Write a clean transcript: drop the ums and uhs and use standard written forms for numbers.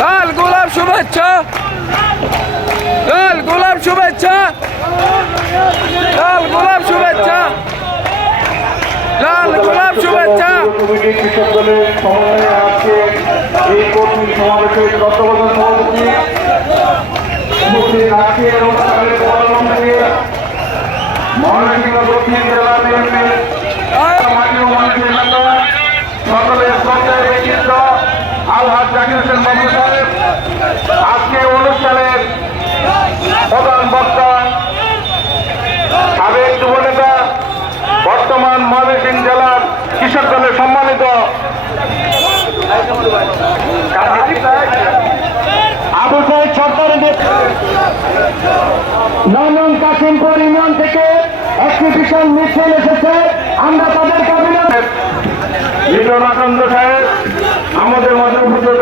লাল গোলাপ শুভেচ্ছা, লাল গোলাপ শুভেচ্ছা, লাল গোলাপ শুভেচ্ছা, লাল গোলাপ শুভেচ্ছা। কৃষক দলের সমন্বয়ে আজকে এই কর্মী সমাবেশের তত্ত্বাবধান সভাপতি আজকের অনুষ্ঠানের প্রধানমন্ত্রী ময়মনসিংহ দক্ষিণ জেলা বিএনপির মাটি ও মানুষের নেতা সকলের শ্রদ্ধার ব্যক্তিত্ব আলহাজ জাকির হোসেন বাবু সাহেব, আজকে অনুষ্ঠানের প্রধান বক্তা সাবেক যুবনেতা বর্তমান ময়মনসিংহ জেলার কৃষক দলের সম্মানিত আবু সাইদ সরকারের নন্দন কাশিমপুর ইউনিয়ন থেকে একটি বিশাল মিছিল এসেছে। আমরা তাদের লিটন আকন্দ সাহেব আমাদের মধ্যে উপস্থিত